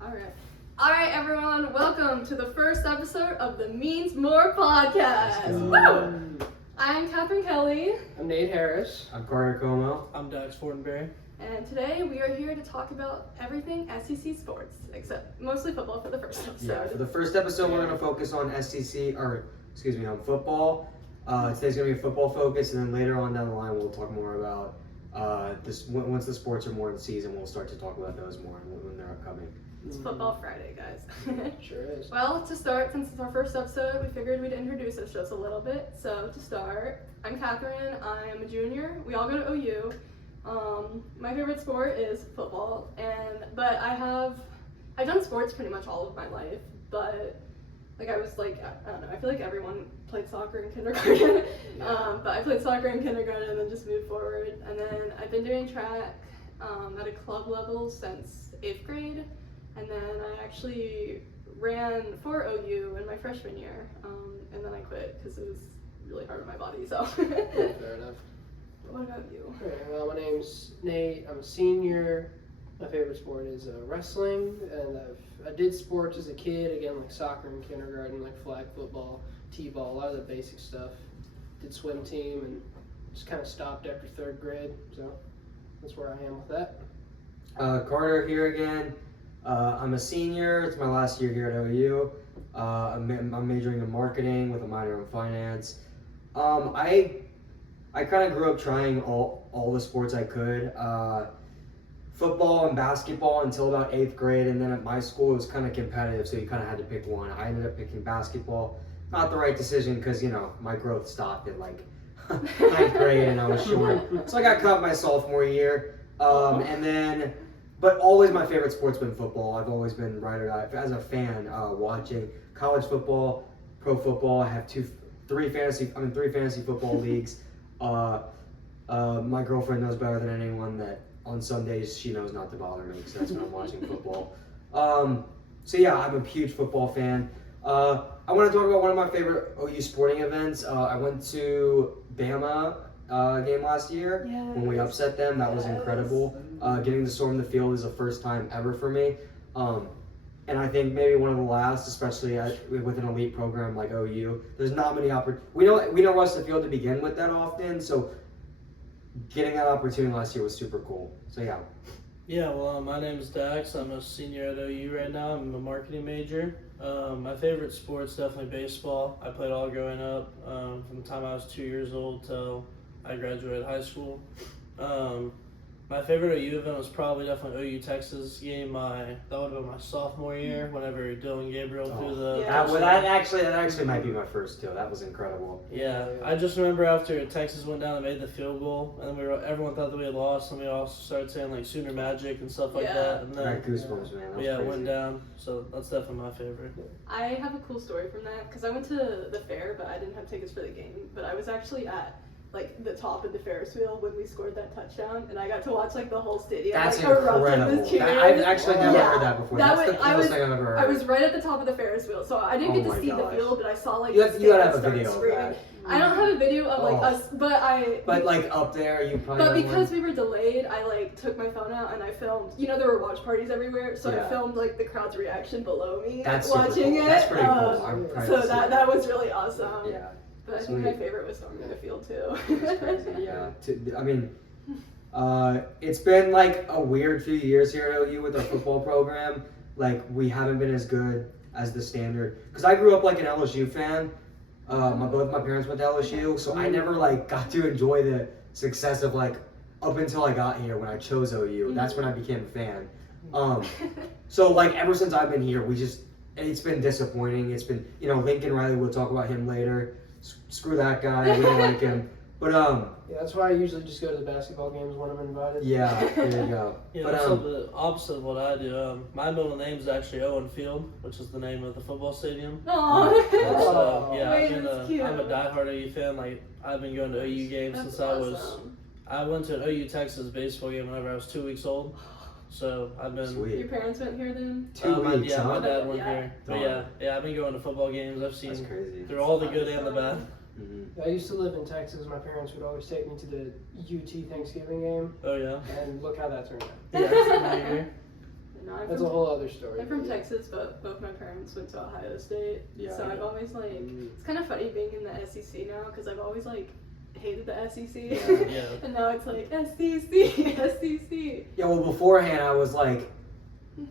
All right, everyone. Welcome to the first episode of the Means More podcast. Woo! I'm Catherine Kelly. I'm Nate Harris. I'm Carter Como. I'm Dax Fortenberry. And today we are here to talk about everything SEC sports, except mostly football for the first episode. Yeah, for the first episode, we're going to focus on on football. Today's going to be a football focus, and then later on down the line, we'll talk more about once the sports are more in season, we'll start to talk about those more when they're upcoming. It's Football Friday, guys. Sure is. Well, to start, since it's our first episode, we figured we'd introduce us just a little bit. So to start, I'm Catherine. I'm a junior. We all go to OU. My favorite sport is football, but I've done sports pretty much all of my life, but I don't know, I feel like everyone played soccer in kindergarten, but I played soccer in kindergarten and then just moved forward, and then I've been doing track at a club level since 8th grade, and then I actually ran for OU in my freshman year, and then I quit because it was really hard on my body, so. Fair enough. What about you? Okay, well, my name's Nate. I'm a senior. My favorite sport is wrestling, and I did sports as a kid, again, like soccer in kindergarten, like flag football, t-ball, a lot of the basic stuff. Did swim team, and just kind of stopped after 3rd grade, so that's where I am with that. Carter here again. I'm a senior. It's my last year here at OU. I'm majoring in marketing with a minor in finance. I kind of grew up trying all the sports I could. Football and basketball until about 8th grade, and then at my school it was kind of competitive, so you kind of had to pick one. I ended up picking basketball. Not the right decision because, my growth stopped at like 9th grade and I was short. So I got cut my sophomore year. But always my favorite sport's been football. I've always been right or die. As a fan, watching college football, pro football. I have three fantasy football leagues. My girlfriend knows better than anyone that on Sundays she knows not to bother me because that's when I'm watching football. So yeah, I'm a huge football fan. I want to talk about one of my favorite OU sporting events. I went to Bama game last year when we upset them. That was incredible. Getting to storm the field is the first time ever for me. And I think maybe one of the last, especially with an elite program like OU. There's not many we don't rush the field to begin with that often, so getting that opportunity last year was super cool. So yeah. Yeah, well, my name is Dax. I'm a senior at OU right now. I'm a marketing major. My favorite sport's definitely baseball. I played all growing up, from the time I was 2 years old till I graduated high school. My favorite OU event was probably definitely OU Texas game. That would have been my sophomore year. Whenever Dylan Gabriel threw the. That actually might be my first too. That was incredible. Yeah, I just remember after Texas went down and made the field goal, and everyone thought that we had lost, and we also started saying like Sooner Magic and stuff like that. And then I got goosebumps, man. That was crazy. It went down. So that's definitely my favorite. I have a cool story from that because I went to the fair, but I didn't have tickets for the game. But I was actually at the top of the Ferris wheel when we scored that touchdown, and I got to watch the whole stadium. That's incredible. I've actually never heard that before. That's the coolest thing I've ever heard. I was right at the top of the Ferris wheel, so I didn't get to see the field, but I saw you gotta have a video of that. I don't have a video of us, but up there you probably. But because we were delayed, I took my phone out and I filmed. There were watch parties everywhere, so I filmed the crowd's reaction below me watching it. That's pretty cool. So that was really awesome. Yeah. But I think my favorite was storming the field too. It's crazy, yeah. It's been a weird few years here at OU with our football program. We haven't been as good as the standard. Because I grew up an LSU fan. Both my parents went to LSU, so I never got to enjoy the success of up until I got here when I chose OU. That's when I became a fan. So ever since I've been here, it's been disappointing. It's been Lincoln Riley. We'll talk about him later. Screw that guy. We don't like him. But yeah, that's why I usually just go to the basketball games when I'm invited. Yeah, there you go. Yeah, that's the opposite of what I do. My middle name is actually Owen Field, which is the name of the football stadium. Aww. So, yeah, Wait, I'm a diehard OU fan. I've been going to OU games since I went to an OU Texas baseball game whenever I was 2 weeks old. So I've been. Sweet. Your parents went here then? 2 weeks, huh? My dad went here. But yeah, I've been going to football games. I've seen through all the good and the bad. Mm-hmm. I used to live in Texas. My parents would always take me to the UT Thanksgiving game. Oh yeah. And look how that turned out. Yeah. No, I'm That's from, a whole other story. I'm from Texas, but both my parents went to Ohio State. Yeah, So I've always it's kind of funny being in the SEC now because I've always hated the SEC. Yeah. And now it's SEC, SEC. Yeah, well, beforehand I was like,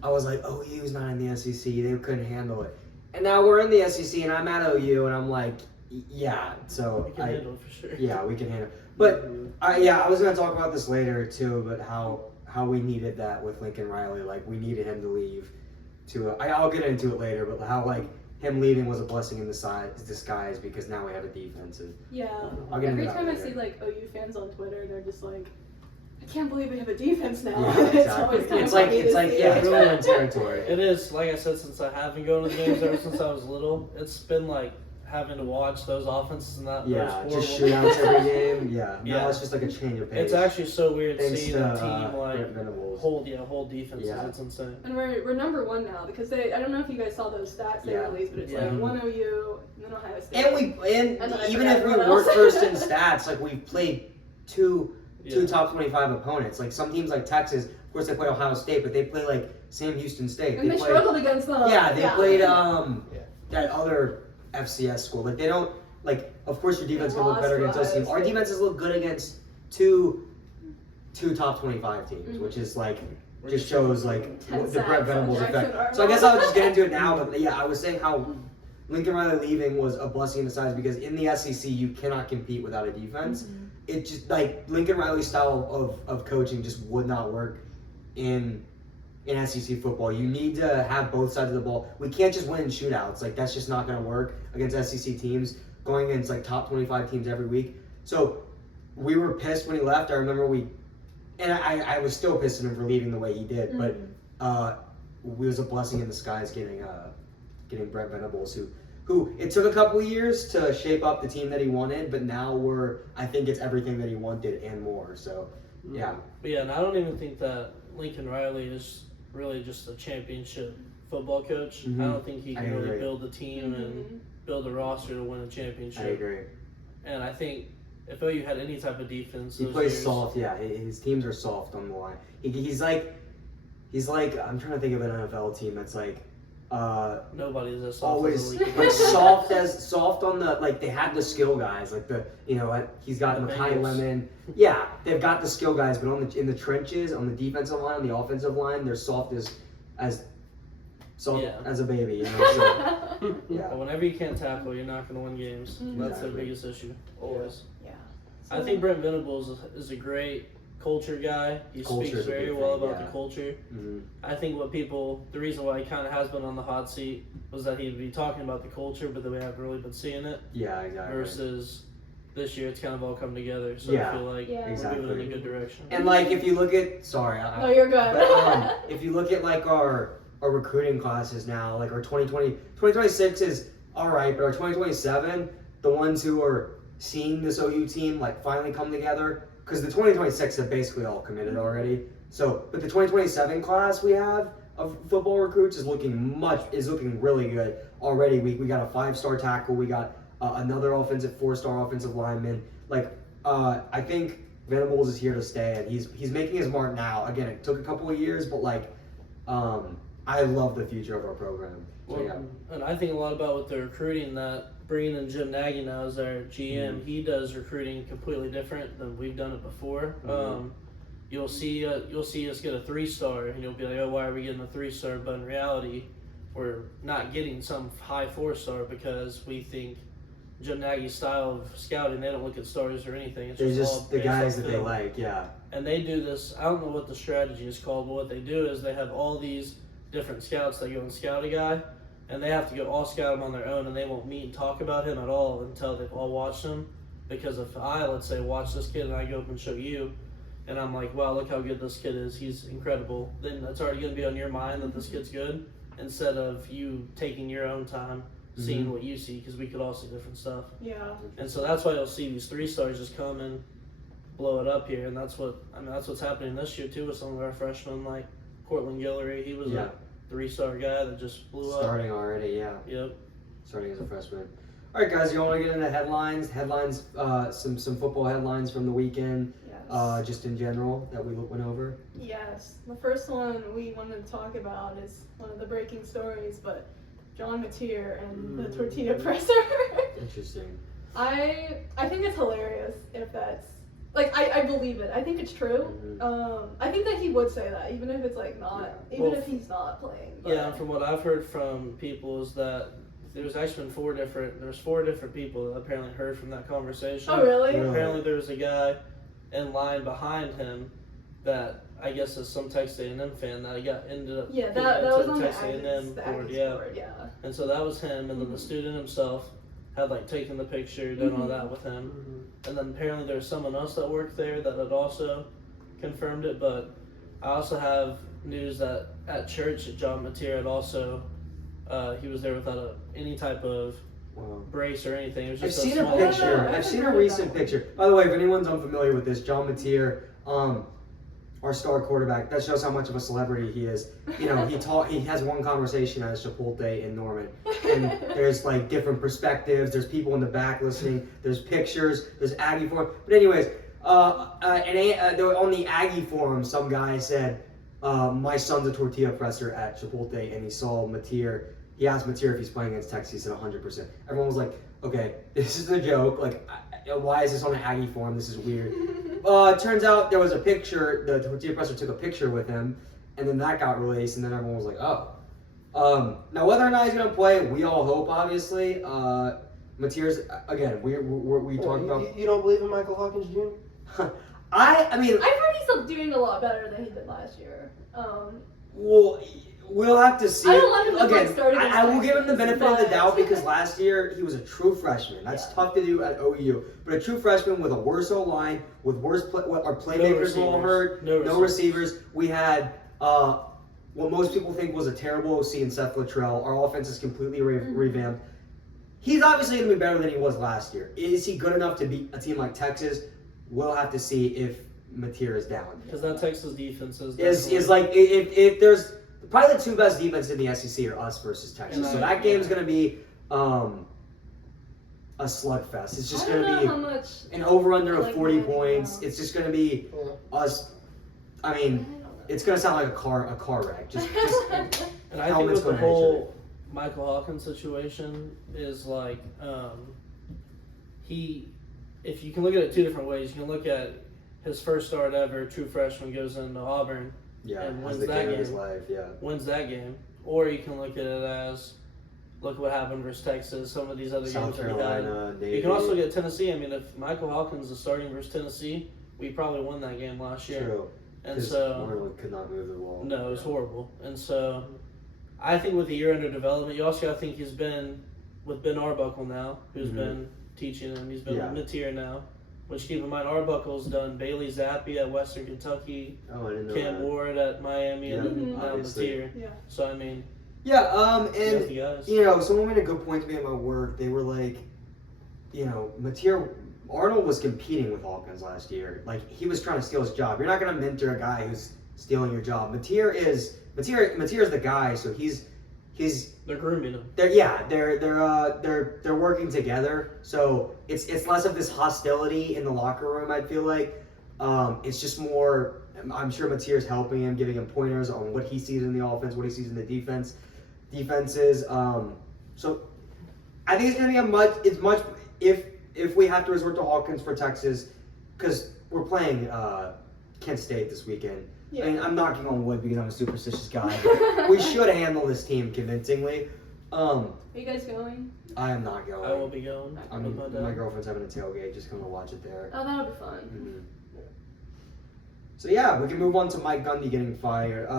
OU's not in the SEC. They couldn't handle it. And now we're in the SEC, and I'm at OU, and I'm like, yeah. So We can handle it for sure. yeah, we can handle it. But I was gonna talk about this later too. But how we needed that with Lincoln Riley. Like we needed him to leave. I'll get into it later. But how him leaving was a blessing in disguise because now we have a defense. And Yeah. I'll get into Every that time I later. see OU fans on Twitter, they're just like, I can't believe we have a defense now. Yeah, It's exactly. always kind It's of like funny to see. it's really in territory. It is, like I said, since I have been going to the games ever since I was little, it's been like having to watch those offenses and that. Yeah, those just horrible- shootouts every game. Yeah, Yeah. now it's just like a change of pace. It's actually so weird Thanks seeing to, a team Brent Venables. hold defenses. Yeah. It's insane. And we're number one now because I don't know if you guys saw those stats they Yeah. released, but it's Yeah. like one OU and then Ohio State. And And then I even forgot if we everyone weren't else. first in stats, like we've played two Yeah. top 25 opponents. Like some teams like Texas, of course they play Ohio State, but they play like Sam Houston State. And they play, struggled against them. yeah, they played that other FCS school. Like they don't of course your defense They can look better lost against those to teams. Ohio Our State. defenses look good against two top 25 teams, Mhm. which is just shows the Ten Brent sacks Venables on effect. Jackson So I guess Arnold. I'll just get into it now. But yeah, I was saying how Lincoln Riley leaving was a blessing in disguise because in the SEC you cannot compete without a defense. It just Lincoln Riley's style of coaching just would not work in SEC football. You need to have both sides of the ball. We can't just win in shootouts. That's just not going to work against SEC teams going against top 25 teams every week. So we were pissed when he left. I remember I was still pissed at him for leaving the way he did, but it was a blessing in disguise getting Brent Venables, who it took a couple of years to shape up the team that he wanted, but now I think it's everything that he wanted and more. So, yeah. But yeah, and I don't even think that Lincoln Riley is really just a championship football coach. Mhm. I don't think he I can really agree. build a team and build a roster to win a championship. I agree. And I think if OU had any type of defense, He those plays years- soft, yeah. His teams are soft on the line. He's like I'm trying to think of an NFL team that's Nobody is as soft always as Lincoln. soft on the they have the skill guys he's got The Makai Bengals. Lemon. Yeah, they've got the skill guys, but in the trenches, on the defensive line, on the offensive line, they're soft as soft Yeah. as a baby. So, yeah. But whenever you can't tackle, you're not going to win games. Mhm. That's their Exactly. biggest issue, always. Yeah. I think Brent Venables is a great culture guy. He Culture speaks is a very big well thing, about yeah. the culture. Mhm. I think the reason why he kind of has been on the hot seat was that he'd be talking about the culture, but then we haven't really been seeing it. Yeah, exactly. Versus this year, it's kind of all come together. So Yeah, I feel like Yeah. we're moving in exactly. a good direction. And if you look at No, you're good. But if you look at our recruiting classes now, our 2026 is all right, but our 2027, the ones who are seeing this OU team finally come together, because the 2026 have basically all committed already. So, but the 2027 class we have of football recruits is looking really good already. We got a 5-star tackle, we got another 4-star offensive lineman. I think Venables is here to stay, and he's making his mark now. Again, it took a couple of years, but I love the future of our program. So, Well, yeah. and I think a lot about with the recruiting that bringing in Jim Nagy now as our GM, he does recruiting completely different than we've done it before. Mhm. You'll see us get a 3-star, and you'll be like, oh, why are we getting a 3-star? But in reality, we're not getting some high 4-star because we think Jim Nagy's style of scouting, they don't look at stars or anything. It's They're all just the based guys on that they film. like, yeah. And they do this, I don't know what the strategy is called, but what they do is they have all these different scouts that go and scout a guy, and they have to go all scout him on their own, and they won't meet and talk about him at all until they've all watched him. Because if let's say, watch this kid, and I go up and show you, and I'm like, wow, look how good this kid is, he's incredible, then it's already going to be on your mind that this kid's good, instead of you taking your own time, seeing what you see, because we could all see different stuff. Yeah. And so that's why you'll see these 3-stars just come and blow it up here, and that's what's happening this year too with some of our freshmen, like Cortland Guillory. He was a 3-star guy that just blew up. Starting already, yeah. Yep. Starting as a freshman. All right, guys, you want to get into headlines? Some football headlines from the weekend. Yes. just in general that we went over? Yes. The first one we wanted to talk about is one of the breaking stories, but John Mateer and the tortilla presser. Interesting. I think it's hilarious if that's like I believe it. I think it's true. I think that he would say that even if it's like not, even if he's not playing. But. Yeah, from what I've heard from people is that there's actually been four different people that apparently heard from that conversation. Oh really? Apparently there was a guy in line behind him that I guess is some Texas A&M fan that ended up Yeah, getting that into was the on Texas the A&M board. Yeah. Yeah. And so that was him, and then the student himself had like taken the picture, done all that with him, and then apparently there was someone else that worked there that had also confirmed it. But I also have news that at church, John Mateer had also he was there without any type of brace or anything. It was I've just seen a a small picture. I've seen a recent picture. By the way, if anyone's unfamiliar with this, John Mateer, our star quarterback, that shows how much of a celebrity he is. You know, he has one conversation at Chipotle in Norman, and there's like different perspectives. There's people in the back listening. There's pictures. There's Aggie forum. But anyways, on the Aggie forum, some guy said, "My son's a tortilla presser at Chipotle," and he saw Mateer. He asked Mateer if he's playing against Texas. He said 100%. Everyone was like, "Okay, this is a joke. Like, why is this on the Aggie forum? This is weird." Turns out there was a picture. The tortilla presser took a picture with him, and then that got released, and then everyone was like, "Oh." Now, whether or not he's gonna play, we all hope, obviously. Mateer's again. We talked about. You don't believe in Michael Hawkins Jr.? I mean, I've heard he's doing a lot better than he did last year. Well, we'll have to see. I don't want him to again. start against I will give him the Texas, benefit of the but- doubt because last year he was a true freshman. That's tough to do at OU. But a true freshman with a worse O line, with worse our playmakers were all hurt, no receivers. We had what most people think was a terrible OC in Seth Luttrell. Our offense is completely revamped. He's obviously going to be better than he was last year. Is he good enough to beat a team like Texas? We'll have to see if Mateer is down. Because that Texas defense is like if there's probably the two best defenses in the SEC are us versus Texas. So that game's gonna be a slugfest. It's just gonna be an over under of 40 points. It's just gonna be us. I mean, it's gonna sound like a car wreck. Just and I think with the whole Michael Hawkins situation is like if you can look at it two different ways. You can look at his first start ever, true freshman, goes into Auburn and wins that game. His life, wins that game. Or you can look at it as, look what happened versus Texas, some of these other South games that we Carolina, had. Navy. You can also look at Tennessee. I mean, if Michael Hawkins is starting versus Tennessee, we probably won that game last year. True. And so Arnold could not move the ball. No, it was horrible. And so I think with a year under development, you also got to think he's been with Ben Arbuckle now, who's been teaching him. He's been with Mateer now. Which, keep in mind, Arbuckle's done Bailey Zappi at Western Kentucky, Cam Ward at Miami, and then now Mateer. Yeah. So, I mean... and, you know, someone made a good point to me about work. They were like, you know, Mateer... Arnold was competing with Hawkins last year. Like, he was trying to steal his job. You're not going to mentor a guy who's stealing your job. Mateer is the guy, so he's they're grooming him. They're working together. So it's less of this hostility in the locker room. I feel like it's just more. I'm sure Mateer's helping him, giving him pointers on what he sees in the offense, what he sees in the defenses. So I think it's gonna be if we have to resort to Hawkins for Texas, because we're playing Kent State this weekend. Yeah. I mean, I'm knocking on wood because I'm a superstitious guy. But we should handle this team convincingly. Are you guys going? I am not going. I will be going. My girlfriend's having a tailgate. Just come to watch it there. Oh, that'll be fun. Mm-hmm. So yeah, we can move on to Mike Gundy getting fired.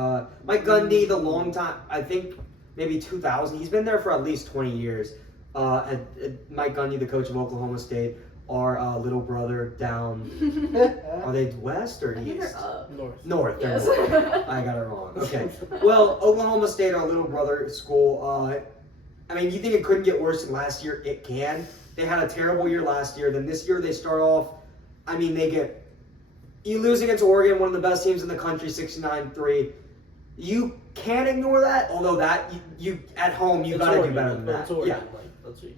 Mike Gundy, the long time, I think maybe 2000. He's been there for at least 20 years. Mike Gundy, the coach of Oklahoma State, our little brother down. Are they west or I think east? they're up. North. Yes. I got it wrong. Okay. Well, Oklahoma State, our little brother school. I mean, you think it couldn't get worse than last year? It can. They had a terrible year last year. Then this year they start off. I mean, you lose against Oregon, one of the best teams in the country, 69-3. You can't ignore that. Although that you at home you got to do better than that. Yeah.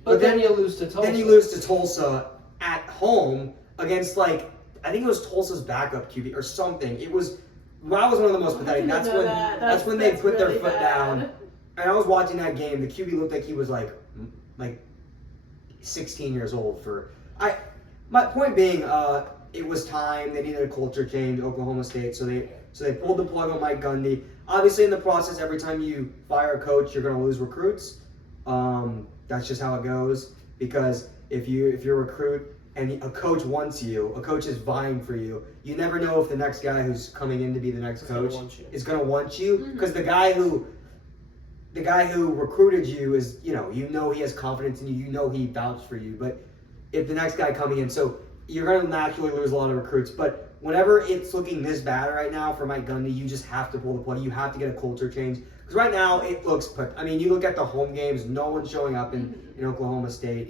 But then you lose to Tulsa. Then you lose to Tulsa at home against like I think it was Tulsa's backup QB or something. It was one of the most pathetic. That's when they put their really foot bad. down. And I was watching that game. The QB looked like he was like 16 years old. My point being, it was time. They needed a culture change. Oklahoma State, so they pulled the plug on Mike Gundy. Obviously, in the process, every time you fire a coach, you're going to lose recruits. That's just how it goes. Because if you're a recruit and a coach wants you, a coach is vying for you, you never know if the next guy who's coming in to be the next coach is going to want you. Because the guy who recruited you is, you know he has confidence in you, you know he vouched for you. But if the next guy coming in, so you're going to naturally lose a lot of recruits. But whenever it's looking this bad right now for Mike Gundy, you just have to pull the plug. You have to get a culture change. Because right now it looks, you look at the home games, no one's showing up in Oklahoma State.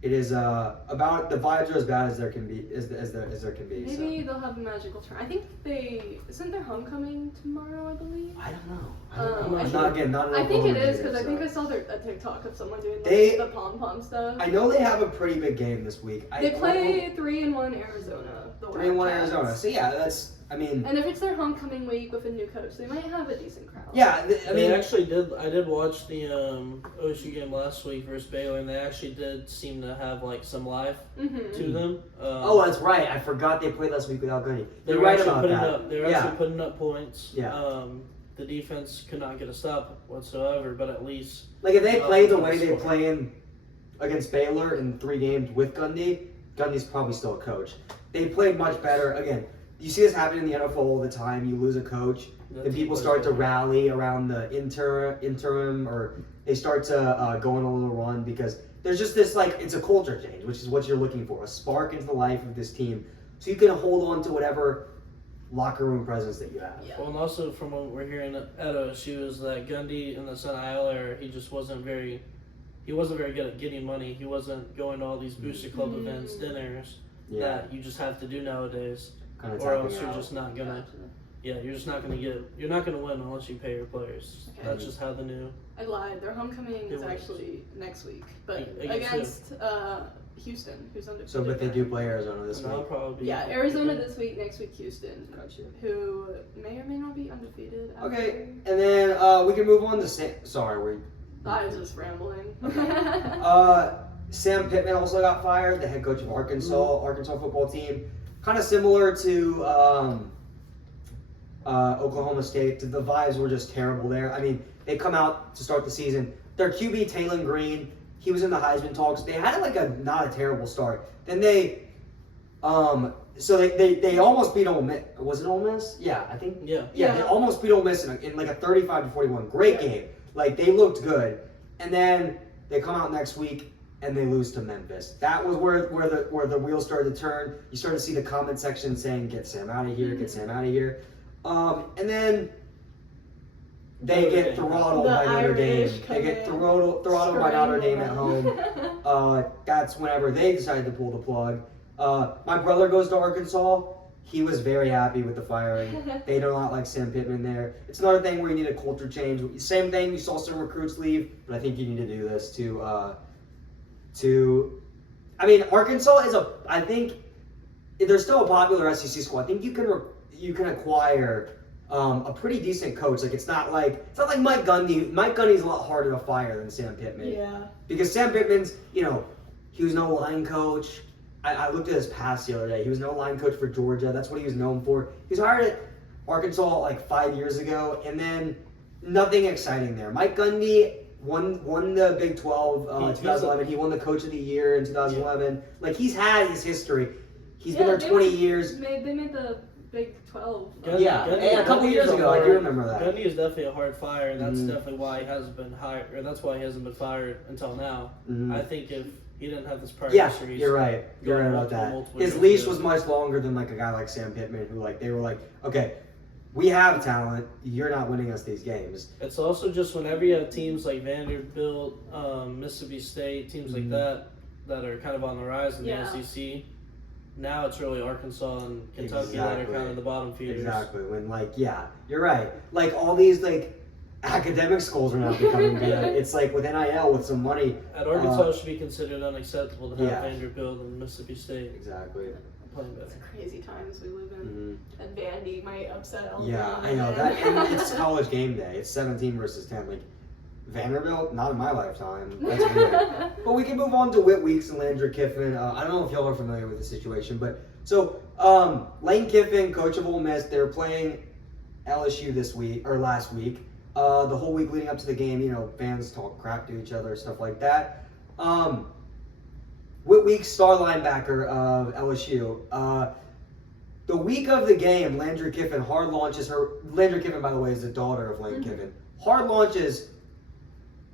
It is about, the vibes are as bad as there can be, as there can be. Maybe they'll have a magical turn. I think isn't their homecoming tomorrow, I believe? I don't know. I think it is, because I think I saw a TikTok of someone doing the pom-pom stuff. I know they have a pretty big game this week. They play 3-1 Arizona. 3-1 Arizona. So yeah, and if it's their homecoming week with a new coach, they might have a decent crowd. Yeah, I did watch the OSU game last week versus Baylor, and they actually did seem to have like some life to them. Oh, that's right. I forgot they played last week without Gundy. They were right actually about putting that. up. They were actually putting up points. Yeah. The defense could not get a stop whatsoever, but at least if they play the way they play against Baylor in 3 games with Gundy's probably still a coach. They played much better. Again, you see this happen in the NFL all the time. You lose a coach, and people start to rally around the interim, or they start to go on a little run because there's just this it's a culture change, which is what you're looking for, a spark into the life of this team, so you can hold on to whatever locker room presence that you have. Yeah. Well, and also from what we're hearing at OSU is that Gundy in the NIL era, he just wasn't very good at getting money. He wasn't going to all these booster club events, dinners that you just have to do nowadays. Or else you're just not gonna. Yeah, you're just not gonna you're not gonna win unless you pay your players. Okay. That's just how the new. I lied. Their homecoming is actually next week, but against Houston, who's undefeated. So, but they do play Arizona this week. Probably. Yeah, Arizona this week. Next week, Houston. Gotcha. Who may or may not be undefeated. Okay, and then we can move on to I was just rambling. Sam Pittman also got fired, the head coach of Arkansas football team. Kind of similar to Oklahoma State. The vibes were just terrible there. I mean, they come out to start the season. Their QB, Taylon Green, he was in the Heisman talks. They had not a terrible start. Then they almost beat Ole Miss. Was it Ole Miss? Yeah, I think. Yeah. They almost beat Ole Miss in a 35-41. Great game. They looked good. And then they come out next week and they lose to Memphis. That was where the wheels started to turn. You started to see the comment section saying, "Get Sam out of here, get Sam out of here." And then they get throttled by Notre Dame. They get throttled by Notre Dame at home. That's whenever they decided to pull the plug. My brother goes to Arkansas. He was very happy with the firing. They do not like Sam Pittman there. It's another thing where you need a culture change. Same thing, you saw some recruits leave, but I think you need to do this Arkansas is I think they're still a popular SEC school. I think you can acquire a pretty decent coach. It's not like Mike Gundy. Mike Gundy's a lot harder to fire than Sam Pittman. Yeah. Because Sam Pittman's, he was no line coach. I looked at his past the other day. He was no line coach for Georgia. That's what he was known for. He was hired at Arkansas 5 years ago, and then nothing exciting there. Mike Gundy won the Big 12 2011. He won the Coach of the Year in 2011. He's had his history. He's been there 20 years. They made the Big 12. A couple years ago, I do remember that. Gundy is definitely a hard fire, and that's definitely why he hasn't been hired, or that's why he hasn't been fired until now. I think if he didn't have this prior history. You're right. You're right about that. His leash was much longer than a guy like Sam Pittman, who they were okay, we have talent. You're not winning us these games. It's also just whenever you have teams like Vanderbilt, Mississippi State, teams like that are kind of on the rise in the SEC. Now it's really Arkansas and Kentucky that are kind of the bottom feeders. Exactly. When you're right. All these academic schools are now becoming good. It's with NIL, with some money. At Arkansas, it should be considered unacceptable to have Vanderbilt and Mississippi State. Exactly. playing It's better. crazy times we live in. Mm-hmm. And Vandy might upset Alabama. Yeah, I know that. And it's college game day. It's 17 versus 10. Like Vanderbilt, not in my lifetime. That's weird. But we can move on to Whit Weeks and Landry Kiffin. I don't know if y'all are familiar with the situation, but so Lane Kiffin, coach of Ole Miss, they were playing LSU last week. The whole week leading up to the game, fans talk crap to each other, stuff like that. Whit Weeks, star linebacker of LSU. The week of the game, Landry Kiffin hard launches her. Landry Kiffin, by the way, is the daughter of Lane Kiffin. Hard launches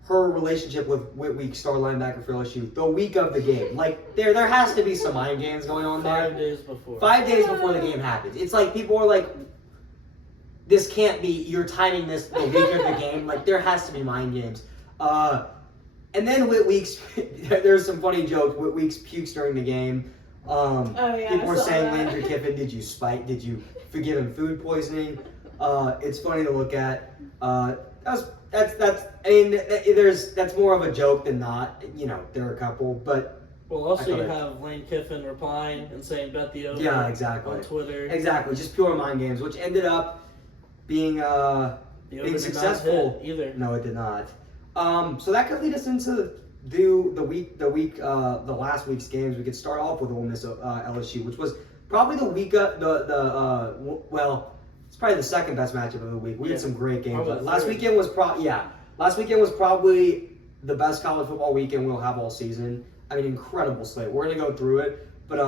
her relationship with Whit Weeks, star linebacker for LSU, the week of the game. Like there has to be some mind games going on there. 5 days before. 5 days before the game happens. It's like people are like, this can't be. You're timing this the week of the game. Like there has to be mind games. And then Whit Weeks, there's some funny jokes. Whit Weeks pukes during the game. People were saying, Landry Kiffin, did you forgive him food poisoning? It's funny to look at. That's more of a joke than not. There are a couple, but. Well, also you have Lane Kiffin replying and saying bet the over. Yeah, exactly. On Twitter. Exactly, just pure mind games, which ended up being successful. Either. No, it did not. So that could lead us into the last week's games. We could start off with Ole Miss LSU, which was probably the week it's probably the second best matchup of the week. We had some great games. Last weekend was probably the best college football weekend we'll have all season. I mean, incredible slate. We're gonna go through it, but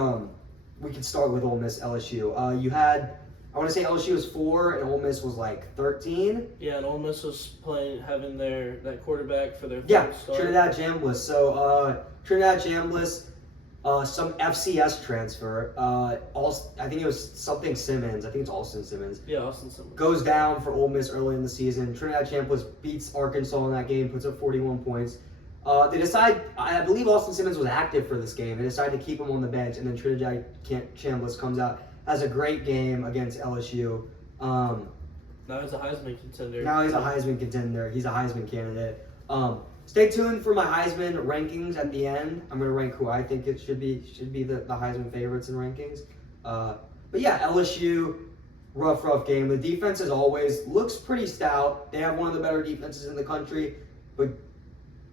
we could start with Ole Miss LSU. You had. I want to say LSU was 4 and Ole Miss was like 13. Yeah, and Ole Miss was having that quarterback for their Yeah, start. Trinidad Chambliss. So Trinidad Chambliss, some FCS transfer. I think it was something Simmons. I think it's Alston Simmons. Yeah, Austin Simmons. Goes down for Ole Miss early in the season. Trinidad Chambliss beats Arkansas in that game, puts up 41 points. They decide, I believe Alston Simmons was active for this game. They decided to keep him on the bench, and then Trinidad Chambliss comes out. Has a great game against LSU. Now he's a Heisman contender. He's a Heisman candidate. Stay tuned for my Heisman rankings at the end. I'm going to rank who I think it should be the Heisman favorites in rankings. But yeah, LSU, rough game. The defense, as always, looks pretty stout. They have one of the better defenses in the country. But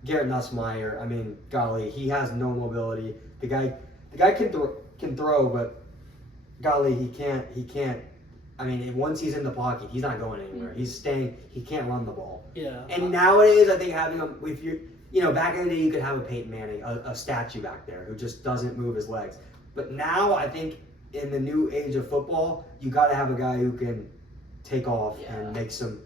Garrett Nussmeier, I mean, golly, he has no mobility. The guy can throw, but golly, he can't. I mean, once he's in the pocket, he's not going anywhere. He's staying. He can't run the ball. Yeah. And nowadays, I think having him, back in the day, you could have a Peyton Manning, a statue back there who just doesn't move his legs. But now, I think in the new age of football, you got to have a guy who can take off and make some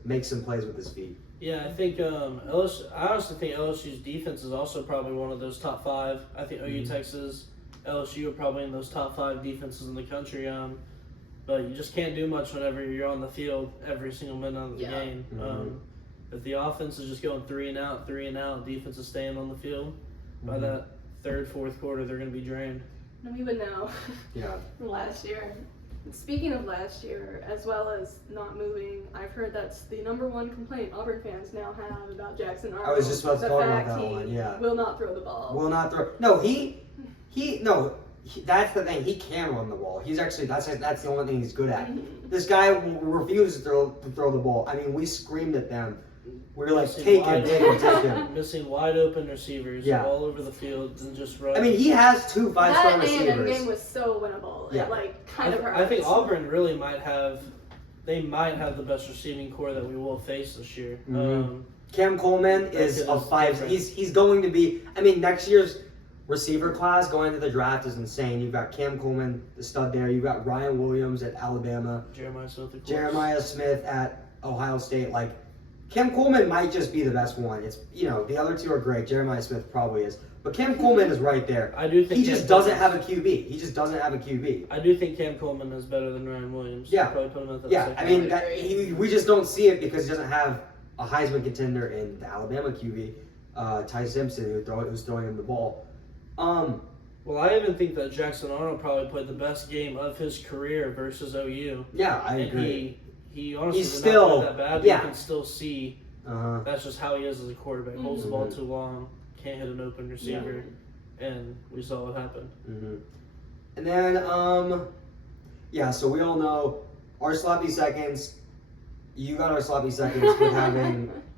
plays with his feet. Yeah, I think LSU. I honestly think LSU's defense is also probably one of those top 5. I think OU, Texas, LSU are probably in those top 5 defenses in the country. But you just can't do much whenever you're on the field every single minute of the game. If the offense is just going 3 and out, defense is staying on the field, by that third, fourth quarter, they're going to be drained. And we would know. Yeah. Last year. Speaking of last year, as well as not moving, I've heard that's the #1 complaint Auburn fans now have about Jackson Arnold. I was just about to talk about that he one. Yeah. Will not throw the ball. Will not throw. No, that's the thing. He can run the ball. He's actually that's the only thing he's good at. This guy refuses to throw the ball. I mean, we screamed at them. We were like, take him. Missing wide open receivers all over the field and just run. I mean, he has 2 5-star receivers. That game was so winnable. Yeah. It kind of hurts. I think Auburn really might have the best receiving core that we will face this year. Cam Coleman is a 5. He's going to be. I mean, next year's receiver class going into the draft is insane. You've got Cam Coleman, the stud there. You've got Ryan Williams at Alabama. Jeremiah Smith at Ohio State. Like, Cam Coleman might just be the best one. It's the other 2 are great. Jeremiah Smith probably is, but Cam Coleman is right there. I do think he just doesn't have a QB. I do think Cam Coleman is better than Ryan Williams. Yeah. Probably put him at that I mean, we just don't see it because he doesn't have a Heisman contender in the Alabama QB, Ty Simpson, who's throwing him the ball. Well, I even think that Jackson Arnold probably played the best game of his career versus OU. Yeah, I agree. He honestly He's did still not play that bad. Yeah. You can still see that's just how he is as a quarterback. Holds the ball too long, can't hit an open receiver, and we saw what happened. And then, yeah, so we all know our sloppy seconds. You got our sloppy seconds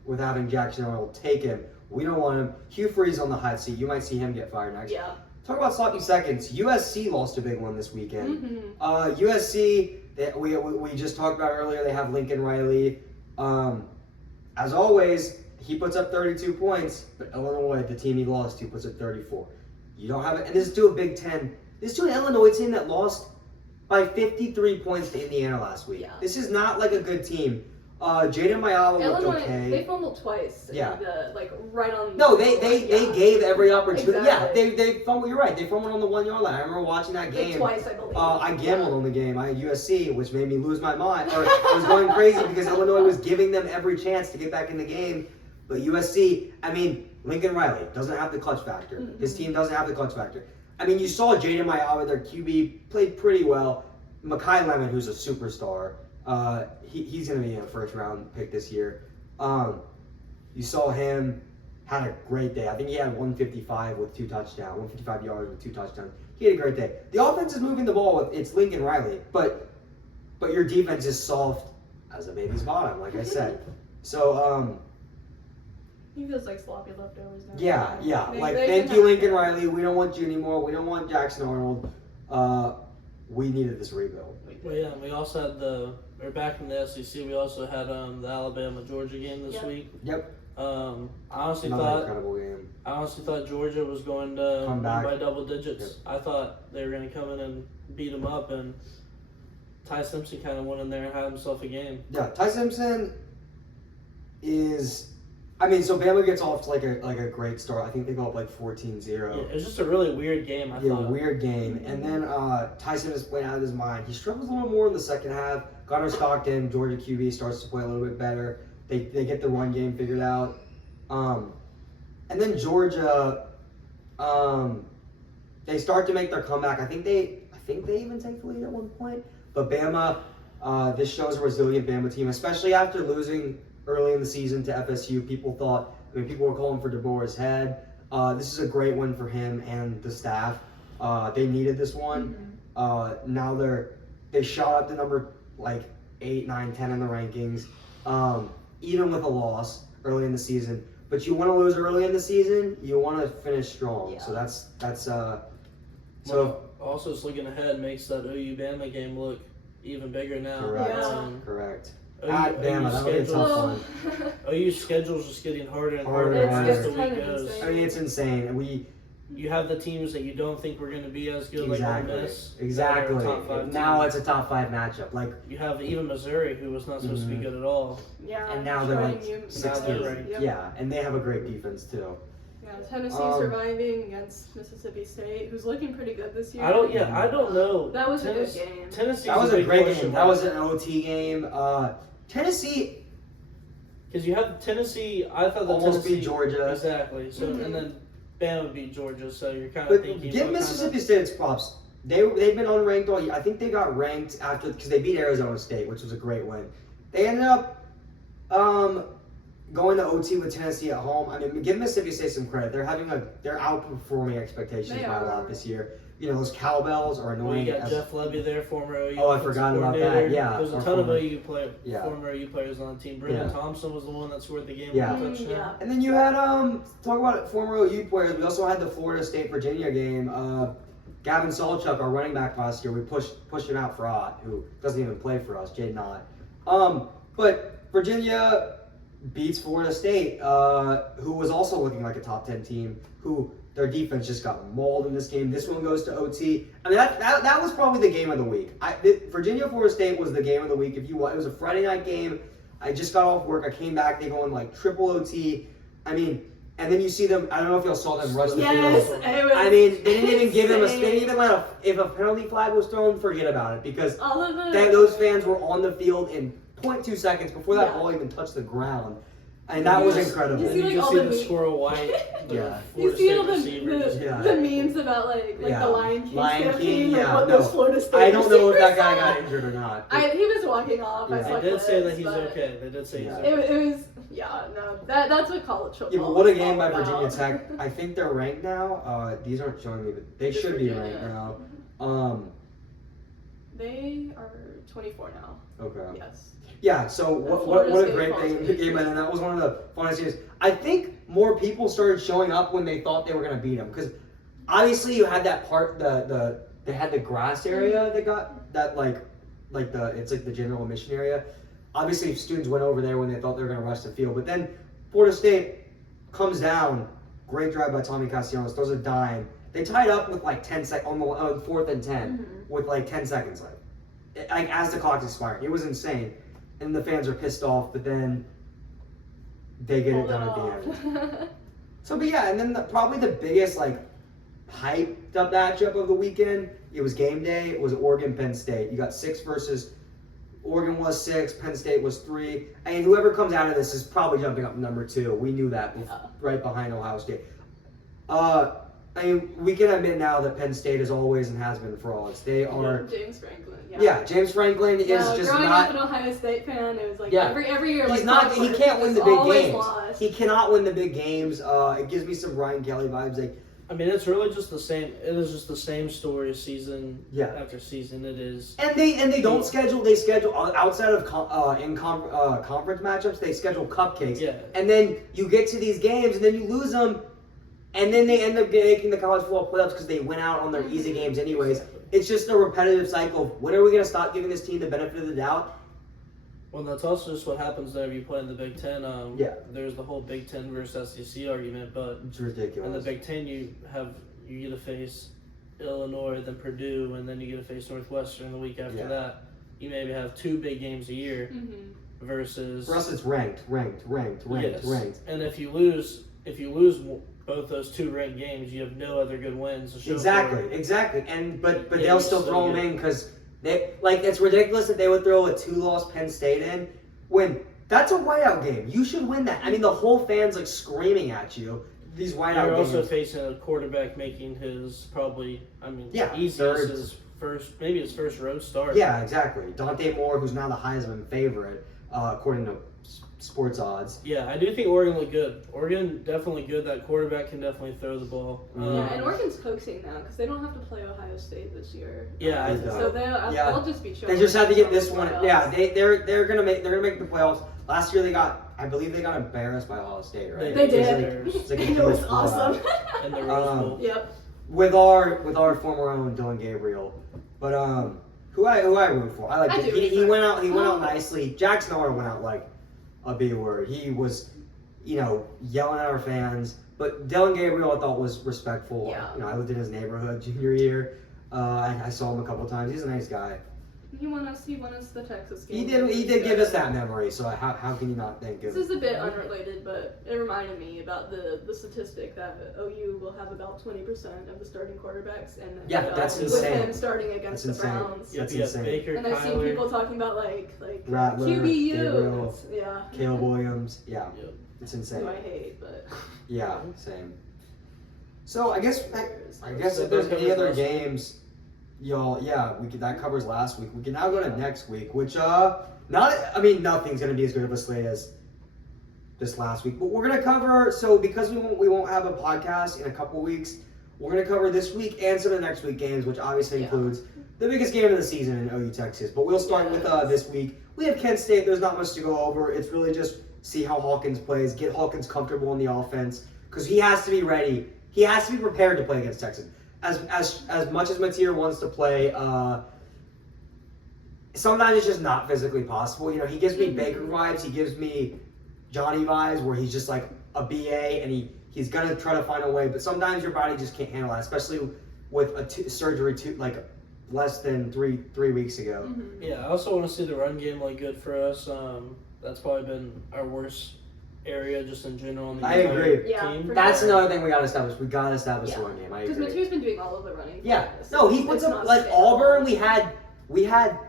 with having Jackson Arnold. Take him. We don't want him. Hugh Freeze on the hot seat. You might see him get fired next. Yeah. Talk about sloppy seconds. USC lost a big one this weekend. Mm-hmm. USC, we just talked about earlier, they have Lincoln Riley. As always, he puts up 32 points, but Illinois, the team he lost to, puts up 34. You don't have it. And this is to a Big Ten. This is to an Illinois team that lost by 53 points to Indiana last week. Yeah. This is not like a good team. Jaden Mayala looked Illinois, okay. they fumbled twice. Yeah. Right on. No, they gave every opportunity. Exactly. Yeah, they fumbled. You're right. They fumbled on the 1 yard line. I remember watching that game. Twice, I believe. I gambled on the game. I had USC, which made me lose my mind. Or I was going crazy because Illinois was giving them every chance to get back in the game. But USC, I mean, Lincoln Riley doesn't have the clutch factor. Mm-hmm. His team doesn't have the clutch factor. I mean, you saw Jaden Mayala, their QB, played pretty well. Makai Lemon, who's a superstar, he's going to be a first-round pick this year. You saw him, had a great day. I think he had 155 with 2 touchdowns, 155 yards with 2 touchdowns. He had a great day. The offense is moving the ball. It's Lincoln Riley, but your defense is soft as a baby's bottom, like I said. So, He feels like sloppy leftovers now. yeah. They Thank can you, have Lincoln it. Riley. We don't want you anymore. We don't want Jackson Arnold. We needed this rebuild. Well, yeah, and we also had back in the SEC, we also had the Alabama-Georgia game this week. Yep. I honestly Another incredible game. thought Georgia was going to Come win back. by double digits. Yep. I thought they were going to come in and beat them up, and Ty Simpson kind of went in there and had himself a game. Yeah, Ty Simpson is. I mean, so Bama gets off to like a great start. I think they go up like 14-0. Yeah, it was just a really weird game, I thought. Weird game. And then Tyson is playing out of his mind. He struggles a little more in the second half. Gunnar Stockton, Georgia QB, starts to play a little bit better. They get the run game figured out. And then Georgia, they start to make their comeback. I think they even take the lead at one point. But Bama, this shows a resilient Bama team, especially after losing early in the season to FSU. People were calling for DeBoer's head. This is a great win for him and the staff. They needed this one. Now they shot up to number like 8, 9, 10 in the rankings, even with a loss early in the season. But you want to lose early in the season, you want to finish strong. Yeah. So that's So also, just looking ahead makes that OU Bama game look even bigger now. correct. Yeah. Correct. OU, At Bama, that'll be a tough one. OU's schedule's just getting harder and Harder harder, and harder. as the It's week kind of goes. insane. I mean, it's insane. And You have the teams that you don't think were going to be as good, like Ole Miss. Exactly. that are top 5 Now teams. it's a top 5 matchup. Like, You have even Missouri, who was not supposed to be good at all. Yeah. and now they're like showing you- 16th. Now they're ranked. Yep. Yeah, and they have a great defense too. Yeah, Tennessee surviving against Mississippi State, who's looking pretty good this year. I don't know. That was a good game. Tennessee's That was a big great question game. That mark. was an OT game. Tennessee Because you have Tennessee, I thought that almost Tennessee beat Georgia. Exactly. So Mhm. and then Bama beat Georgia. So you're kind of But thinking. give what Mississippi State its props. They've been unranked all year. I think they got ranked after because they beat Arizona State, which was a great win. They ended up going to OT with Tennessee at home. I mean, give Mississippi State some credit. They're outperforming expectations They by a are. lot this year. You know, those cowbells are Well, annoying. you got as- Jeff Levy there, former OU. Oh, I offensive forgot about that, coordinator. yeah, There's a our ton of former- former OU players on the team. Brendan Yeah. Thompson was the one that scored the game Yeah. winning touchdown. Yeah. And then you had talk about former OU players. We also had the Florida State Virginia game. Gavin Salchuk, our running back last year, we pushed him out for Ott, who doesn't even play for us, Jade Knott. But Virginia beats Florida State, who was also looking like a top 10 team, who their defense just got mauled in this game. This one goes to OT. I mean, that was probably the game of the week. Virginia Florida State was the game of the week. It was a Friday night game. I just got off work. I came back. They go in like triple OT. I mean, and then you see them. I don't know if y'all saw them rush the Yes, field. it was. I mean, they didn't even give him insane. they didn't even if a penalty flag was thrown, forget about it because All of them. those fans were on the field in 0.2 seconds before that Yeah. ball even touched the ground. And that was incredible. You And see, you like, just all see the the me- squirrel white. The Yeah. You Florida see State all receiver just- Yeah. the memes about like Yeah. the Lion King Lion stampede, King, like yeah, what no. those Florida State I don't know if that receivers guy saw. got injured or not. He was walking off. I Yeah. saw They did say clips, that he's but okay. They did say he's Yeah. okay. It was that's what college football. Yeah, but what a is game all by about. Virginia Tech. I think they're ranked now. These aren't showing me, but they Just should be Virginia. ranked now. They are 24 now. Okay. Yes. Yeah, so what a great game, and that was one of the funnest games. I think more people started showing up when they thought they were gonna beat them, because obviously you had that part, they had the grass area that got that it's like the general admission area. Obviously, students went over there when they thought they were gonna rush the field, but then Florida State comes down, great drive by Tommy Castellanos, throws a dime. They tied up with like 10 seconds on the 4th and 10 with like 10 seconds left, like as the clock's expiring. It was insane. And the fans are pissed off, but then they get it done at the end. So, but yeah, and then probably the biggest like hyped up matchup of the weekend, it was game day. It was Oregon-Penn State. You got 6 versus Oregon was 6, Penn State was 3. And whoever comes out of this is probably jumping up number 2. We knew that right behind Ohio State. I mean, we can admit now that Penn State is always and has been frauds. They are. James Franklin. Yeah, James Franklin is just growing not. up an Ohio State fan, it was like Yeah. every year. He's like, not. He can't win the big games. Lost. He cannot win the big games. It gives me some Brian Kelly vibes. Like, I mean, it's really just the same. It is just the same story season Yeah. after season. It is. and they don't schedule. They schedule outside of conference matchups. They schedule cupcakes. Yeah. And then you get to these games, and then you lose them, and then they end up making the college football playoffs because they went out on their easy games anyways. It's just a repetitive cycle of when are we going to stop giving this team the benefit of the doubt? Well, that's also just what happens whenever you play in the Big Ten. Yeah. There's the whole Big Ten versus SEC argument, but It's ridiculous. in the Big Ten you get to face Illinois, then Purdue, and then you get to face Northwestern the week after Yeah. that. You maybe have 2 big games a year versus. For us, it's ranked. Yes. And if you lose both those 2 ranked games, you have no other good wins to show for it. Exactly. And but Yeah, they'll still throw them in because they it's ridiculous that they would throw a 2-loss Penn State in when that's a whiteout game. You should win that. I mean, the whole fan's like screaming at you. These whiteout You're games. also facing a quarterback making his easiest third. his first road start. Yeah, exactly. Dante Moore, who's now the Heisman favorite, according to sports odds. Yeah, I do think Oregon looked good. Oregon definitely good. That quarterback can definitely throw the ball. And Oregon's coaxing now because they don't have to play Ohio State this year. Yeah, I so they'll just be showing. They just had to get this one. playoffs. Yeah, they're gonna make the playoffs. Last year I believe they got embarrassed by Ohio State, right? They It did. was like a It was huge awesome. blowout. And the Rose Bowl. Yep. With our former own Dylan Gabriel, but who I root for. I like I it. do He root went for- out. He went out nicely. Jackson Miller went out like a B word. He was, yelling at our fans. But Dylan Gabriel I thought was respectful. Yeah. I lived in his neighborhood junior year. I saw him a couple times. He's a nice guy. He won us the Texas game. He did give us that memory. So how can you not think of? This is a bit unrelated, but it reminded me about the statistic that OU will have about 20% of the starting quarterbacks, and then Yeah, that's with insane. him starting against That's the insane. Browns. That's You have insane. Baker, And I've seen Kyler. people talking about like Rattler, QBU. Gabriel, It's- yeah. Caleb Williams. Yeah, Yep. it's insane. Who I hate, but Yeah, same. So I guess So if there's that any covers other last week. games, that covers last week. We can now go to next week, which nothing's gonna be as good of a slate as this last week. But we're gonna cover because we won't have a podcast in a couple weeks. We're gonna cover this week and some of the next week games, which obviously includes the biggest game of the season in OU Texas. But we'll start with this week. We have Kent State. There's not much to go over. It's really just see how Hawkins plays, get Hawkins comfortable in the offense, because he has to be ready. He has to be prepared to play against Texas. As much as Mateer wants to play, sometimes it's just not physically possible. He gives me Baker vibes. He gives me Johnny vibes, where he's just like a BA and he's gonna try to find a way. But sometimes your body just can't handle that, especially with a surgery less than three weeks ago. Yeah, I also want to see the run game look good for us. That's probably been our worst area just in general on the I entire agree. Yeah, team. for That's sure. another thing we gotta establish. We gotta establish the run game. I Because agree. Mateer's been doing all of the running. Yeah. It's- No, he puts it's up not like sustainable. Auburn. We had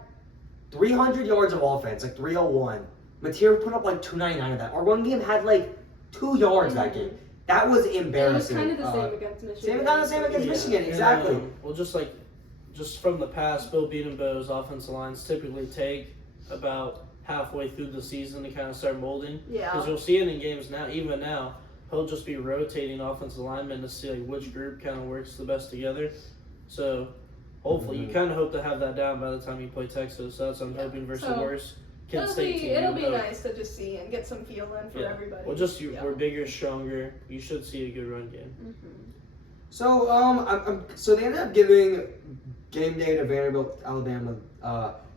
300 yards of offense, like 301. Mateer put up like 299 of that. Our run game had like 2 yards that game. That was It was embarrassing. kind of the same against Michigan. Same against Yeah. Michigan, And, exactly. well, just from the past, Bill Beatenbow's offensive lines typically take about halfway through the season to kind of start molding. Yeah. Because you'll see it in games now. Even now, he'll just be rotating offensive linemen to see like which group kind of works the best together. So hopefully you kind of hope to have that down by the time you play Texas. So that's what I'm hoping versus the worst Kent State team. It'll be nice to just see and get some feel in for everybody. Well, we're bigger, stronger. You should see a good run game. Mm-hmm. So so they ended up giving game day to Vanderbilt, Alabama,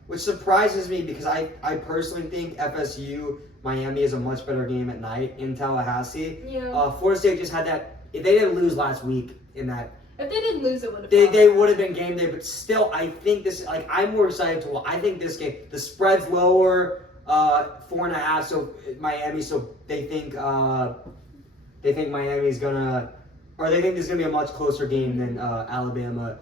which surprises me because I personally think FSU Miami is a much better game at night in Tallahassee. Yeah. Florida State just had that. If they didn't lose last week in that, if they didn't lose, it would have. They would have been game day, but still, I think this. Like, I'm more excited to. I think this game, the spread's lower, 4.5. So Miami. So they think Miami's gonna, or they think this is gonna be a much closer game than Alabama,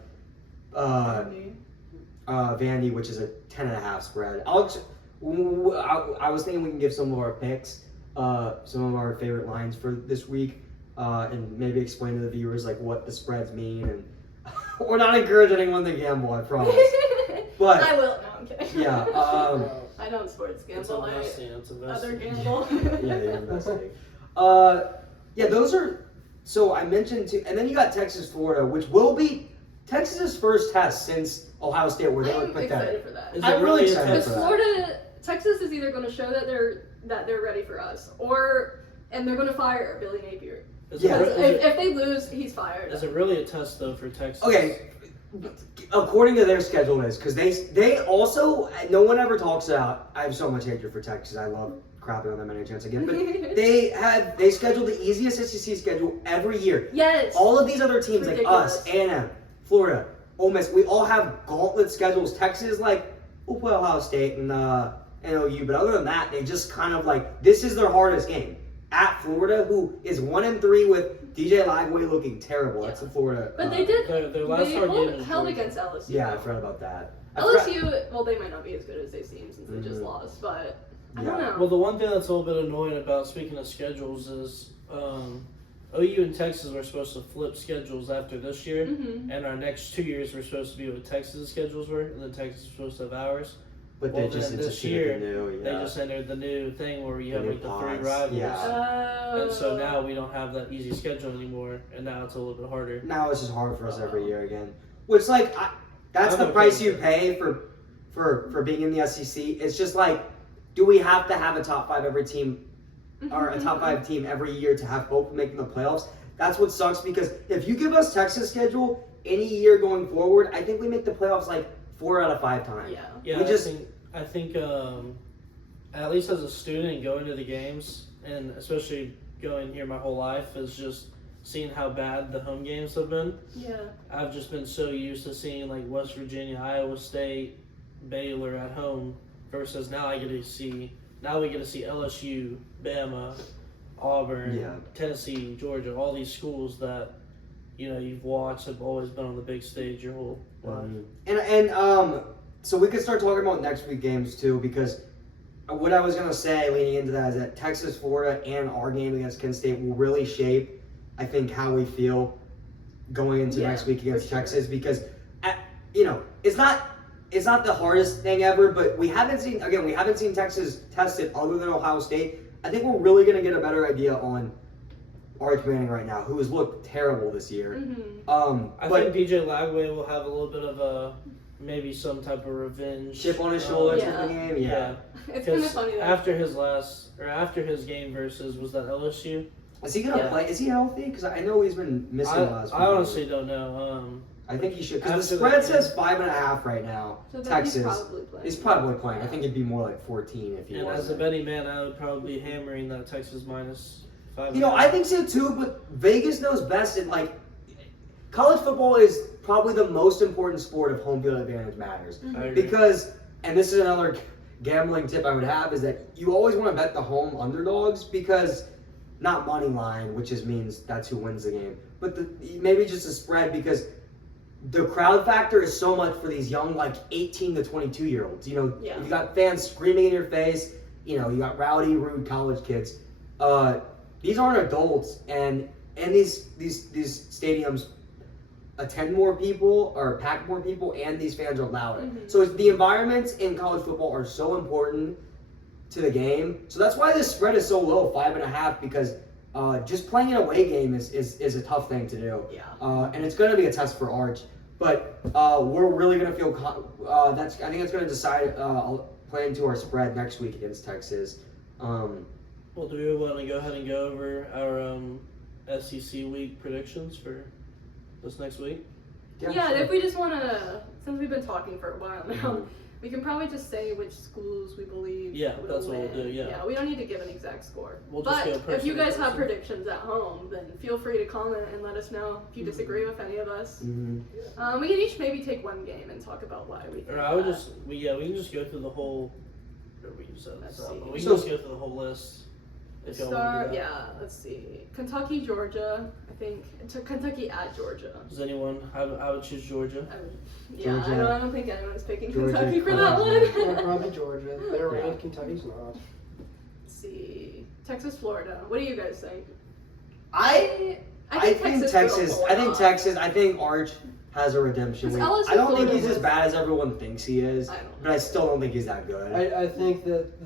Vandy, which is a 10.5 spread. I was thinking we can give some of our picks, some of our favorite lines for this week. And maybe explain to the viewers like what the spreads mean, and we're not encouraging anyone to gamble, I promise. But I will. No, I'm kidding. Yeah. I don't sports gamble. It's investing. Other gamble. Yeah, you're investing. Yeah, those are. So I mentioned too, and then you got Texas, Florida, which will be Texas's first test since Ohio State, where they would I'm put excited for that. I'm really excited Because for that. Florida, Texas is either going to show that they're ready for us, and they're going to fire Billy Napier. If they lose, he's fired. Is it really a test though for Texas? Okay, according to their schedule, it is because they also, no one ever talks about. I have so much hatred for Texas. I love crapping on them any chance I get, but they schedule the easiest SEC schedule every year. Yes. All of these other teams like Ridiculous. us, A&M, Florida, Ole Miss, we all have gauntlet schedules. Texas, like, we'll play Ohio State and OU, but other than that, they just kind of like, this is their hardest game. At Florida, who is 1-3 with DJ Lagway looking terrible. That's the Florida. But they did. Their last They hard game held against LSU. Yeah, I forgot about that. LSU, well, they might not be as good as they seem since they just lost, but I don't know. Well, the one thing that's a little bit annoying about, speaking of schedules, is OU and Texas were supposed to flip schedules after this year, and our next 2 years were supposed to be what Texas' schedules were, and then Texas was supposed to have ours. But Well, they just this year, new, they just entered the new thing where you have like the 3 pods, rivals. yeah. And so now we don't have that easy schedule anymore, and now it's a little bit harder. Now it's just hard for us every year again. Which, like, that's I'm the okay price with you it. pay for being in the SEC. It's just like, do we have to have a top 5 every team, or a top 5 team every year to have hope of making the playoffs? That's what sucks, because if you give us Texas' schedule any year going forward, I think we make the playoffs like 4 out of 5 times. Yeah. Yeah, I think at least as a student going to the games, and especially going here my whole life, is just seeing how bad the home games have been. Yeah. I've just been so used to seeing like West Virginia, Iowa State, Baylor at home, versus now we get to see LSU, Bama, Auburn, Tennessee, Georgia, all these schools that you've watched, have always been on the big stage your whole life. And so we could start talking about next week games too, because what I was gonna say leading into that is that Texas, Florida, and our game against Kent State will really shape, I think, how we feel going into next week against Texas, because it's not the hardest thing ever, but we haven't seen Texas tested other than Ohio State. I think we're really gonna get a better idea on Arch Manning right now, who has looked terrible this year. I think DJ Lagway will have a little bit of maybe some type of revenge chip on his shoulder to the game. Yeah. It's kind of funny though. After his game versus, was that LSU? Is he gonna play? Is he healthy? Because I know he's been missing the last week. I honestly don't know. I think he should, because the spread says 5.5 right now. So Texas. He's probably playing. I think it'd be more like 14 if he was. And as a betting man, I would probably be hammering that Texas minus 5. I think so too, but Vegas knows best. And like, college football is probably the most important sport if home field advantage matters. I agree. Because, and this is another gambling tip I would have, is that you always want to bet the home underdogs, because not money line, which just means that's who wins the game, but maybe just a spread, because the crowd factor is so much for these young, like 18 to 22 year olds. You got fans screaming in your face. You got rowdy, rude college kids. These aren't adults, and these stadiums attend more people or pack more people, and these fans are louder. So the environments in college football are so important to the game. So that's why this spread is so low, 5.5, because just playing an away game is a tough thing to do. Yeah. And it's going to be a test for Arch. But we're really gonna feel. I think that's gonna decide playing to our spread next week against Texas. Well, do we want to go ahead and go over our SEC week predictions for this next week? Yeah, sure. if we just want to, since we've been talking for a while now, Mhm. we can probably just say which schools we believe. Yeah, will that's what we'll win. do, yeah. we don't need to give an exact score. We'll just go But person if you to guys have person. predictions at home, then feel free to comment and let us know if you disagree with any of us. Mhm. We can each maybe take one game and talk about why we think Or I would that. we can just go through the whole. Or we can set Let's this up, see. but we can So- just go through the whole list. If y'all want to Start, do that. yeah, let's see. Kentucky, Georgia, I think. Kentucky at Georgia. Does anyone? I would choose Georgia. Yeah, Georgia. I don't think anyone's picking Georgia, Kentucky for that Clemson. one. Probably Georgia. They're Yeah. ranked. Kentucky's not. Let's see. Texas, Florida. What do you guys think? I think Texas. will I think pull it Texas. I think Arch has a redemption Because week. LSU I don't think Florida he's as was- bad as everyone thinks he is, I don't but I still don't think he's that good. I think that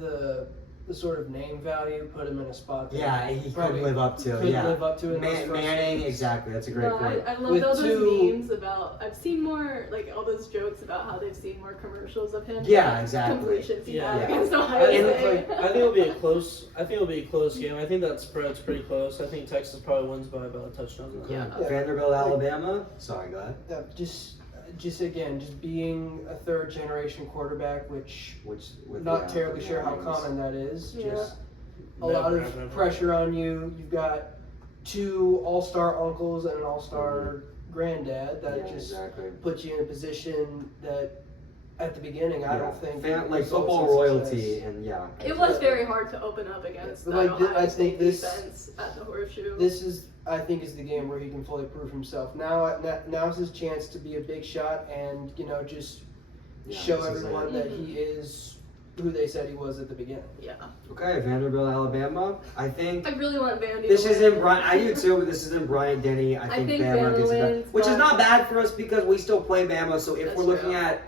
the sort of name value put him in a spot that Yeah, he probably couldn't live up to. couldn't Yeah, live up to in those first Manning. weeks. Exactly. That's a great No, point. I love With all those two- memes about. I've seen more like all those jokes about how they've seen more commercials of him. Yeah, exactly. Completions he Yeah. had Yeah. against I Ohio think, State. I think it'll be a close. I think it'll be a close game. I think that spread's pretty close. I think Texas probably wins by about a touchdown. Yeah. Vanderbilt, Alabama. Sorry, go ahead. Just again, just being a third generation quarterback, which Which with not the, terribly the sure how Mannings. common that is. Yeah. Just a No, lot no, of no. pressure on you. You've got two all-star uncles and an all-star granddad that Yeah, just exactly. puts you in a position that at the beginning I don't think like results football in royalty success. and yeah. It was very hard to open up against But, that like, Ohio I State think this- defense at the Horseshoe. This is, I think, is the game where he can fully prove himself. Now's his chance to be a big shot and just Yeah, show this is everyone it. that he is who they said he was at the beginning. Yeah, Okay, Vanderbilt, Alabama. I think I really want Vandy. this to win. isn't Brian. I do too, but this isn't Bryant Denny. I think Bama Bama gets it done, wins, which is but- not bad for us because we still play Bama. So if That's we're looking true. at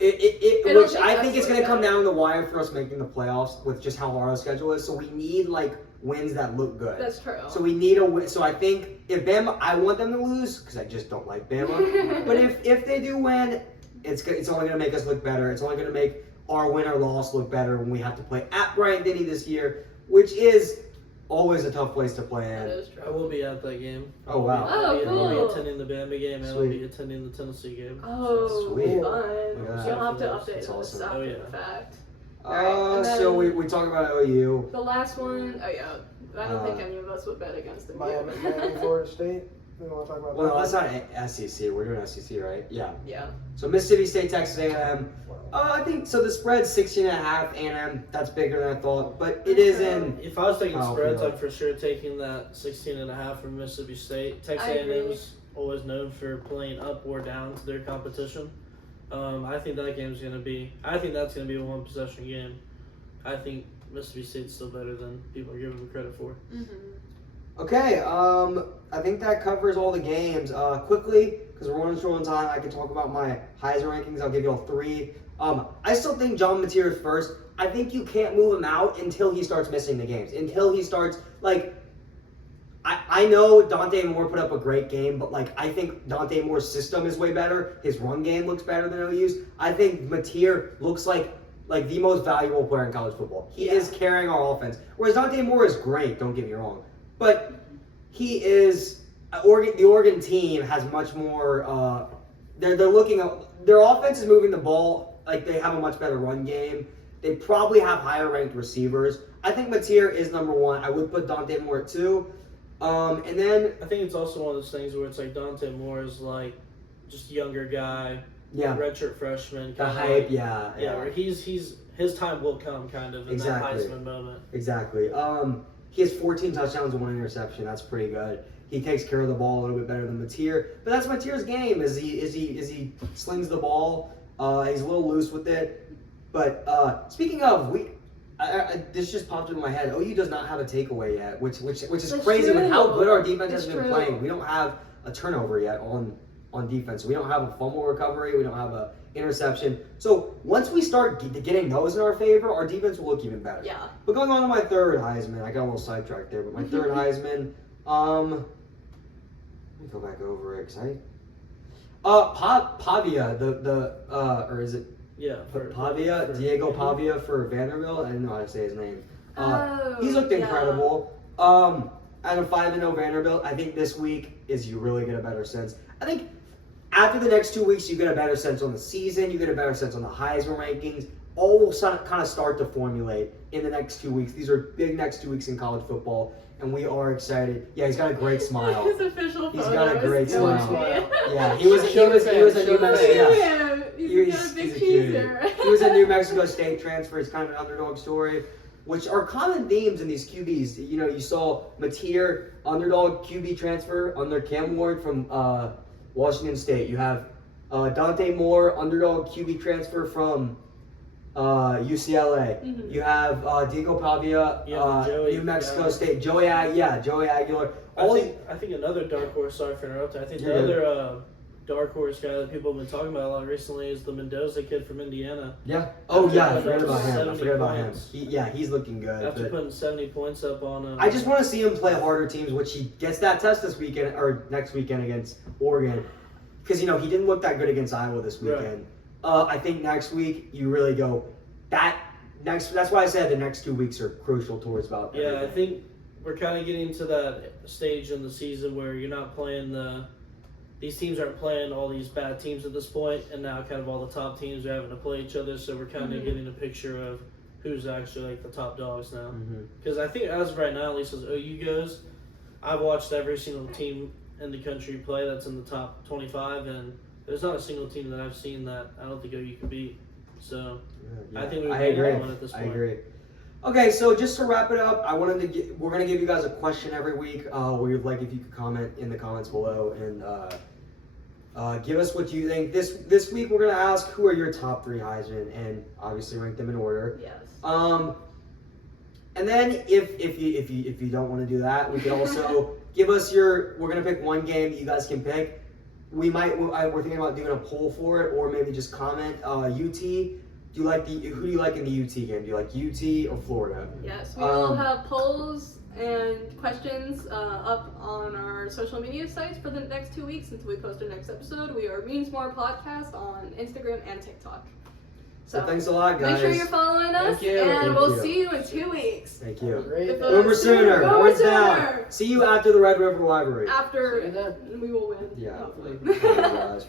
It'll which take I us think it's to going to come get- down to the wire for us making the playoffs with just how hard our schedule is. So we need like wins that look good. That's true. So we need a win. So I think if Bama, I want them to lose because I just don't like Bama. But if they do win, it's only going to make us look better. It's only going to make our win or loss look better when we have to play at Bryant Denny this year, which is always a tough place to play That in. is true. I will be at that game. Oh, wow. I'll be cool. attending the Bama game and I'll Sweet. be attending the Tennessee game. Oh, Sweet. fun. Yeah. You'll have to That's update us awesome. after Oh, yeah. the fact. Alright, and So then- we talk about OU. The last one, oh yeah, I don't think Uh, any of us would bet against them. Miami, Florida State. We want to talk about Well, no, that. that's not SEC. We're doing SEC, right? Yeah. Yeah. So Mississippi State, Texas A&M. I think so. The spread's 16.5. A&M, that's bigger than I thought, but it is in. If I was taking Oh, spreads, yeah. I'm for sure taking that 16.5 from Mississippi State. Texas I agree. A&M's always known for playing up or down to their competition. I think that game's gonna be. I think that's gonna be a one possession game. I think Mississippi State's still better than people are giving them credit for. Okay, I think that covers all the games. Quickly, because we're running short on time, I can talk about my Heisman rankings. I'll give you all three. I still think John Mateer is first. I think you can't move him out until he starts missing the games. Until he starts, like, I know Dante Moore put up a great game, but, like, I think Dante Moore's system is way better. His run game looks better than OU's. I think Mateer looks like the most valuable player in college football. He Yeah. is carrying our offense. Whereas Dante Moore is great, don't get me wrong. But he is the Oregon team has much more. They're looking at their offense is moving the ball like they have a much better run game. They probably have higher ranked receivers. I think Mateer is number one. I would put Dante Moore at two, and then I think it's also one of those things where it's like Dante Moore is like just younger guy, yeah, redshirt freshman. the kinda hype, like- yeah, Yeah, where he's his time will come kind of in Exactly. that Heisman moment. exactly. He has 14 touchdowns and 1 interception. That's pretty good. He takes care of the ball a little bit better than Mateer, but that's Mateer's game. Is he slings the ball? He's a little loose with it. But speaking of, this just popped into my head. OU does not have a takeaway yet, which is That's crazy with how true. good our defense has It's been true. playing. We don't have a turnover yet on defense. We don't have a fumble recovery. We don't have a interception. So once we start getting those in our favor, our defense will look even better. Yeah. But going on to my third Heisman, I got a little sidetracked there. But my third Heisman, let me go back over it because Pavia, or is it Yeah, Pavia? for- Diego Pavia for Vanderbilt. I didn't know how to say his name. Oh, He's looked yeah. incredible. At a 5-0 Vanderbilt, I think this week is you really get a better sense. I think after the next 2 weeks, you get a better sense on the season. You get a better sense on the Heisman rankings. All will kind of start to formulate in the next 2 weeks. These are big next 2 weeks in college football, and we are excited. Yeah, he's got a great smile. His official He's photo got a great is killing smile. me. Yeah, he was a New Mexico. Yeah. He's got a big He's a cutie. cheeser. He was a New Mexico State transfer. It's kind of an underdog story, which are common themes in these QBs. You know, you saw Mateer, underdog QB transfer under Cam Ward from Washington State. You have Dante Moore, underdog QB transfer from UCLA. Mhm. You have Diego Pavia, Joey, New Mexico yeah. State. Joey Aguilar. I think another dark horse. Sorry for interrupting. I think You're the other dark horse guy that people have been talking about a lot recently is the Mendoza kid from Indiana. Yeah. Oh yeah, I After forgot about him. I 70 forgot about him. points. He's looking good. After but- putting 70 points up on. I just want to see him play harder teams, which he gets that test this weekend or next weekend against Oregon, because he didn't look that good against Iowa this weekend. I think next week you really go That's why I said the next 2 weeks are crucial towards about. Yeah, I everything. think we're kind of getting to that stage in the season where you're not playing these teams aren't playing all these bad teams at this point, and now kind of all the top teams are having to play each other. So we're kind of getting a picture of who's actually like the top dogs now. Because I think as of right now, at least as OU goes, I've watched every single team in the country play that's in the top 25, and there's not a single team that I've seen that I don't think OU can beat. So I think we've made one at this point. I agree. Okay, so just to wrap it up, we're gonna give you guys a question every week. We'd like if you could comment in the comments below and give us what you think. This week we're gonna ask who are your top 3 Heisman, and obviously rank them in order. Yes. And then if you don't want to do that, we can also give us we're gonna pick one game that you guys can pick. We're thinking about doing a poll for it, or maybe just comment. UT. Who do you like in the UT game? Do you like UT or Florida? Yes, we will have polls and questions up on our social media sites for the next 2 weeks until we post our next episode. We are Means More Podcast on Instagram and TikTok. So thanks a lot, guys. Make sure you're following us, Thank you. and Thank we'll you. see you in 2 weeks. Thank you. Great. Boomer Sooner. Boomer Horns Sooner. down. See you after the Red River Rivalry. After See you then. we will win. Yeah. Hopefully. Oh, guys.